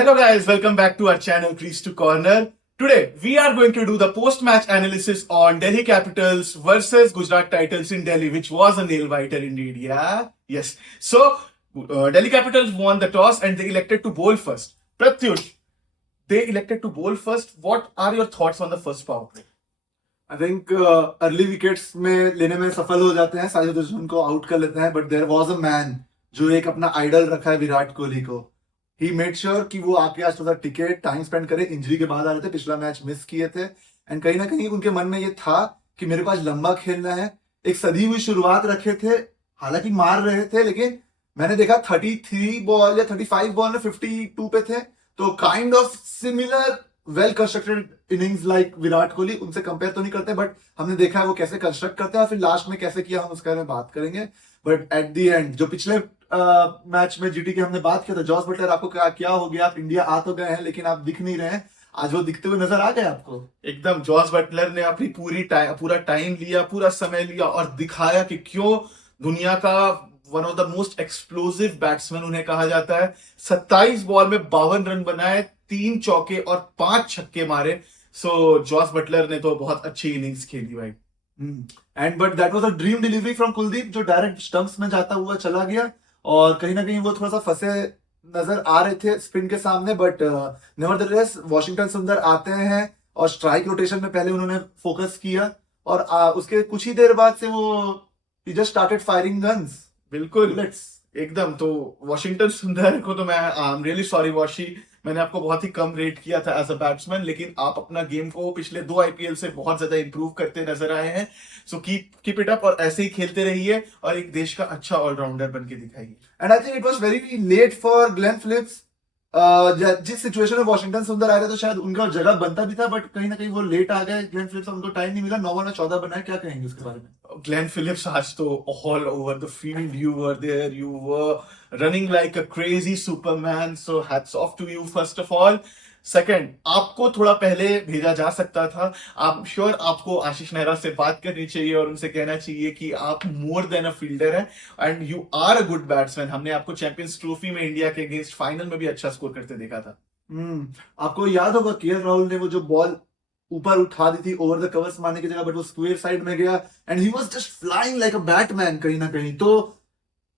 Hello guys, welcome back to our channel Crease to Corner. Today we are going to do the post-match analysis on Delhi Capitals versus Gujarat Titans in Delhi, which was a nail-biter indeed. Yeah, yes. So Delhi Capitals won the toss and they elected to bowl first. Pratyush, they elected to bowl first. What are your thoughts on the first power play? I think early wickets में लेने में सफल हो जाते हैं, साजिद दुश्मन को out कर लेते हैं. But there was a man जो एक अपना आइडल रखा है विराट कोहली को. ही मेड श्योर कि वो आके आज थोड़ा टिके टाइम स्पेंड करे. इंजरी के बाद आ रहे थे, पिछला मैच मिस किए थे एंड कहीं ना कहीं उनके मन में ये था कि मेरे को आज लंबा खेलना है. एक सदी हुई शुरुआत रखे थे, हालांकि मार रहे थे, लेकिन मैंने देखा 33 बॉल या 35 बॉल में 52 पे थे. तो kind of similar well constructed innings like Virat Kohli. उनसे कंपेयर तो नहीं करते, बट हमने देखा है वो कैसे कंस्ट्रक्ट करते हैं और फिर लास्ट में कैसे किया हम उसके बारे में बात करेंगे. बट एट दी एंड जो पिछले मैच में जीटी की हमने बात किया था, जॉस बटलर आपको क्या हो गया? आप इंडिया आ तो गए हैं लेकिन आप दिख नहीं रहे हैं. आज वो दिखते हुए नजर आ गए आपको? एकदम जॉस बटलर ने अपनी पूरा टाइम लिया, पूरा समय लिया और दिखाया कि क्यों दुनिया का one of the most explosive batsman उन्हें कहा जाता है. 27 बॉल में 52 रन बनाए, 3 चौके और 5 छक्के मारे. सो जॉस बटलर ने तो बहुत अच्छी इनिंग्स खेली भाई. And but that was a dream delivery from Kuldeep, जो डायरेक्ट स्टंप्स में जाता हुआ चला गया और कहीं ना कहीं वो थोड़ा सा फंसे नजर आ रहे थे स्पिन के सामने. बट नेवरदलेस वॉशिंगटन सुंदर आते हैं और स्ट्राइक रोटेशन में पहले उन्होंने फोकस किया और उसके कुछ ही देर बाद से वो ही जस्ट स्टार्टेड फायरिंग गन्स. बिल्कुल एकदम. तो वॉशिंगटन सुंदर को तो मैं I am really sorry washi, मैंने आपको बहुत ही कम रेट किया था एज अ बैट्समैन, लेकिन आप अपना गेम को पिछले 2 आईपीएल से बहुत ज्यादा इंप्रूव करते नजर आए हैं. सो कीप इट अप और ऐसे ही खेलते रहिए और एक देश का अच्छा ऑलराउंडर बन के दिखाइए. And I think it was very late for Glenn Phillips. जिस सिचुएशन में वॉशिंगटन सुंदर आए थे तो शायद उनका जगह बनता भी था, बट कहीं ना कहीं वो लेट आ गए. ग्लेन फिलिप्स, उनको टाइम नहीं मिला. 9 बॉल में 14 बनाए. क्या कहेंगे उसके बारे में? Glenn Phillips, आज तो all over the field you were there, you were running like a crazy superman, so hats off to you first of all. Second, आपको थोड़ा पहले भेजा जा सकता था. आप श्योर आपको आशीष नेहरा से बात करनी चाहिए और उनसे कहना चाहिए कि आप मोर देन अ फील्डर हैं and you are a good batsman. हमने आपको चैंपियंस ट्रॉफी में इंडिया के अगेंस्ट फाइनल में भी अच्छा स्कोर करते देखा था. आपको याद होगा केएल राहुल ने वो जो बॉल ऊपर उठा दी थी ओवर द कवर्स मारने की जगह, बट वो स्क्वायर साइड में गया and he was just flying like a Batman कहीं ना कहीं. तो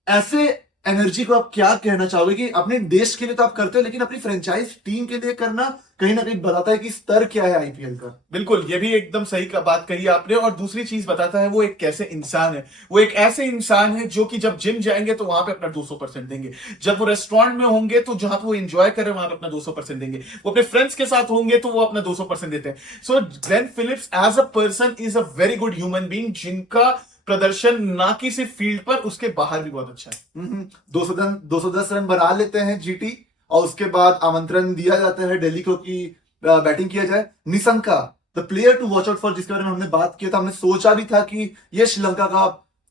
ऐसे एनर्जी को आप क्या कहना चाहोगे कि अपने देश के लिए तो आप करते हो, लेकिन अपनी फ्रेंचाइज टीम के लिए करना कहीं ना कहीं बताता है कि स्तर क्या है आईपीएल का. बिल्कुल, ये भी एकदम सही का बात कही आपने. और दूसरी चीज बताता है वो एक कैसे इंसान है. वो एक ऐसे इंसान है जो कि जब जिम जाएंगे तो वहां पे अपना 200% देंगे, जब वो रेस्टोरेंट में होंगे तो जहां पे वो एंजॉय कर रहे हैं वहां पे अपना 200% देंगे, वो अपने फ्रेंड्स के साथ होंगे तो वो अपना 200% देते हैं. So Glenn Phillips as a person is a very good human being, जिनका प्रदर्शन ना कि सिर्फ फील्ड पर, उसके बाहर भी बहुत अच्छा है. 210 रन बना लेते हैं जीटी और उसके बाद आमंत्रण दिया जाता है दिल्ली को कि बैटिंग किया जाए. Nissanka the player to watch out for, जिसके बारे में हमने बात किया था. हमने सोचा भी था कि ये श्रीलंका का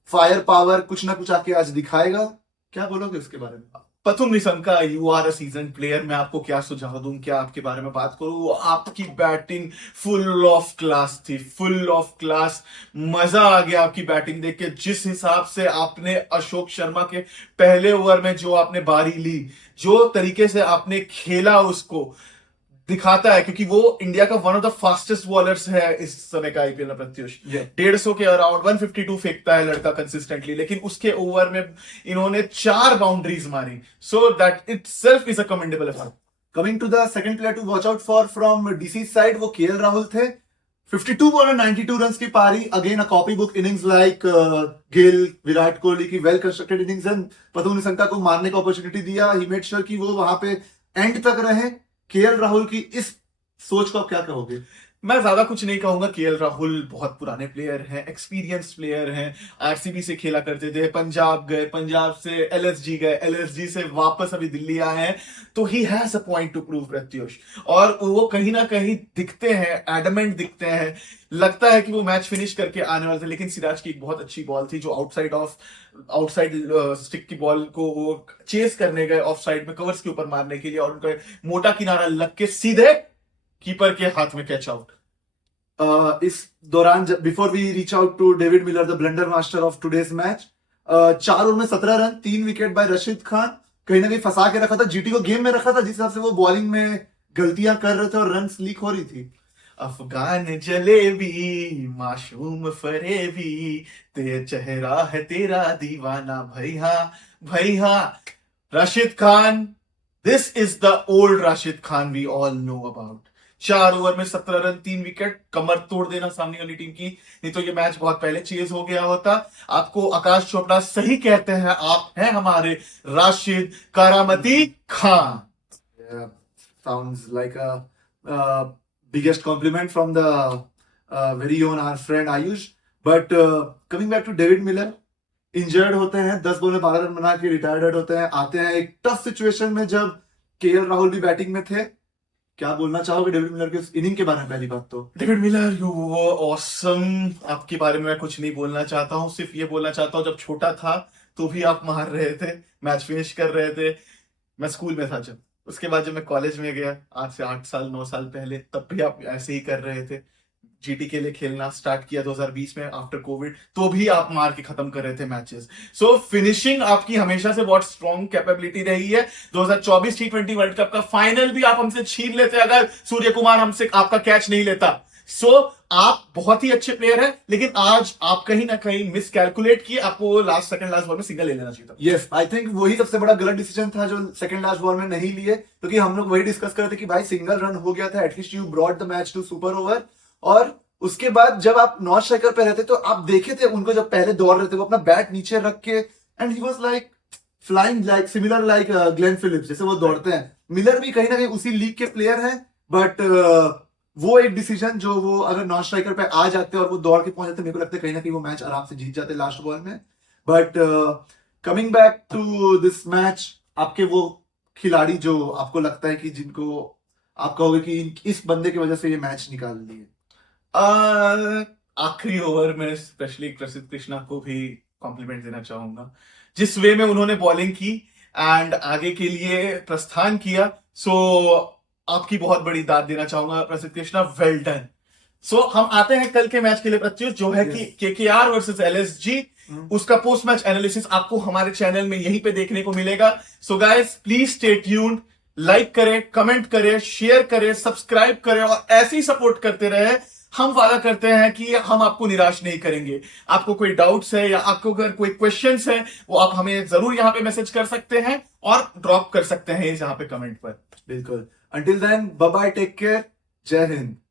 फायर पावर कुछ ना कुछ आके आज दिखाएगा. क्या बोलोगे उसके बारे में? Pathum Nissanka, you are a season player. मैं आपको क्या सुझाव दूं, क्या आपके बारे में बात करूं? आपकी बैटिंग फुल ऑफ क्लास थी, फुल ऑफ क्लास. मजा आ गया आपकी बैटिंग देख के. जिस हिसाब से आपने अशोक शर्मा के पहले ओवर में जो आपने बारी ली, जो तरीके से आपने खेला, उसको दिखाता है क्योंकि वो इंडिया का one of the fastest bowlers है इस समय का आईपीएल में. प्रत्युष 150 के अराउंड 152 फेंकता है लड़का कंसिस्टेंटली, लेकिन उसके ओवर में इन्होंने 4 बाउंड्रीज मारी. So that itself is a commendable effort. Coming to the second player to watch out for from DC side, वो केएल राहुल थे. 52 बॉल और 92 रन की पारी. Again a copy book innings like Gill, Virat Kohli की well constructed innings. Pathum Nissanka को मारने का opportunity दिया. ही मेड श्योर कि वो वहां पे एंड तक रहे. केएल राहुल की इस सोच को आप क्या कहोगे? मैं ज्यादा कुछ नहीं कहूंगा. केएल राहुल बहुत पुराने प्लेयर हैं, एक्सपीरियंस प्लेयर हैं. आरसीबी से खेला करते थे, पंजाब गए, पंजाब से एलएसजी गए, एलएसजी से वापस अभी दिल्ली आए हैं. तो he has a point two prove Pratyush. और वो कहीं ना कहीं दिखते हैं, एडमेंट दिखते हैं. लगता है कि वो मैच फिनिश करके आने वाले थे, लेकिन सिराज की एक बहुत अच्छी बॉल थी जो आउटसाइड स्टिक की बॉल को वो चेस करने गए ऑफ साइड में कवर्स के ऊपर मारने के लिए, और उनका मोटा किनारा लग के सीधे कीपर के हाथ में कैच आउट. इस दौरान before we reach out to David Miller, the blunder master of today's match, 4 over में 17 run, 3 wicket by Rashid Khan. कहीं ना कहीं फंसा के रखा था, जीटी को गेम में रखा था, जिस हिसाब से वो बॉलिंग में गलतियां कर रहे थे और रन लीक हो रही थी। अफगान जलेबी मासूम फरेबी, ते चेहरा है तेरा दीवाना भैया भैया। Rashid Khan, this is the old Rashid Khan we all know about. 4 over में 17 रन, 3 विकेट, कमर तोड़ देना सामने वाली टीम की, नहीं तो ये मैच बहुत पहले चेज हो गया होता। आपको आकाश चोपड़ा सही कहते हैं, आप हैं हमारे राशिद करामती Khan. Yeah, sounds like a biggest compliment from the very own our friend Ayush. But coming back to David Miller, injured होते हैं, 10 बॉल में 12 रन बना के रिटायर्ड होते हैं, आते हैं एक टफ सिचुएशन में जब केएल राहुल भी बैटिंग में थे। क्या बोलना चाहोगे डेविड मिलर के उस इनिंग के बारे में? पहली बात तो David Miller, you were awesome. आपके बारे में मैं कुछ नहीं बोलना चाहता हूँ, सिर्फ ये बोलना चाहता हूँ जब छोटा था तो भी आप मार रहे थे, मैच फिनिश कर रहे थे। मैं स्कूल में था जब, उसके बाद जब मैं कॉलेज में गया आज से 8 साल 9 साल पहले, तब भी आप ऐसे ही कर रहे थे। जीटी के लिए खेलना स्टार्ट किया 2020 में आफ्टर कोविड, तो भी आप मार के खत्म कर रहे थे मैचेस। सो फिनिशिंग आपकी हमेशा से बहुत स्ट्रॉन्ग कैपेबिलिटी रही है। 2024 T20 वर्ल्ड कप का फाइनल भी आप हमसे छीन लेते अगर सूर्य कुमार हमसे आपका कैच नहीं लेता। सो आप बहुत ही अच्छे प्लेयर हैं, लेकिन आज आप कहीं ना कहीं मिस कैलकुलेट किए, आपको सेकंड लास्ट बॉल में सिंगल ले लेना चाहिए था। यस, आई थिंक वही सबसे बड़ा गलत डिसीजन था जो सेकंड लास्ट बॉल में नहीं लिए, क्योंकि हम लोग वही डिस्कस कर रहे थे कि भाई सिंगल रन हो गया था, at least you brought the match to super over. और उसके बाद जब आप नॉन स्ट्राइकर पे रहते तो आप देखे थे उनको जब पहले दौड़ रहे थे, वो अपना बैट नीचे रख के, and he was like flying like similar like Glenn Phillips, जैसे वो दौड़ते हैं। मिलर भी कहीं ना कहीं उसी लीग के प्लेयर हैं, बट वो एक डिसीजन जो वो अगर नॉन स्ट्राइकर पे आ जाते और वो दौड़ के पहुंच जाते, मेरे को लगता है कहीं ना कहीं वो मैच आराम से जीत जाते लास्ट बॉल में। But coming back to this match, आपके वो खिलाड़ी जो आपको लगता है कि जिनको आप कहोगे कि इस बंदे की वजह से ये मैच निकाल दिए? आखिरी ओवर में स्पेशली प्रसिद्ध कृष्णा को भी कॉम्प्लीमेंट देना चाहूंगा, जिस वे में उन्होंने बॉलिंग की एंड आगे के लिए प्रस्थान किया। सो आपकी बहुत बड़ी दाद देना चाहूंगा प्रसिद्ध कृष्णा, वेल डन। सो हम आते हैं कल के मैच के लिए प्रत्युष, जो है कि केकेआर वर्सेस एलएसजी। उसका पोस्ट मैच एनालिसिस आपको हमारे चैनल में यहीं पे देखने को मिलेगा। So guys please stay tuned, like करें, कमेंट करें, शेयर करें, सब्सक्राइब करें और ऐसे ही सपोर्ट करते रहे। हम वादा करते हैं कि हम आपको निराश नहीं करेंगे। आपको कोई डाउट्स है या आपको अगर कोई क्वेश्चंस है, वो आप हमें जरूर यहाँ पे मैसेज कर सकते हैं और ड्रॉप कर सकते हैं यहाँ पे कमेंट पर। बिल्कुल। Until then, bye bye, take care, जय हिंद।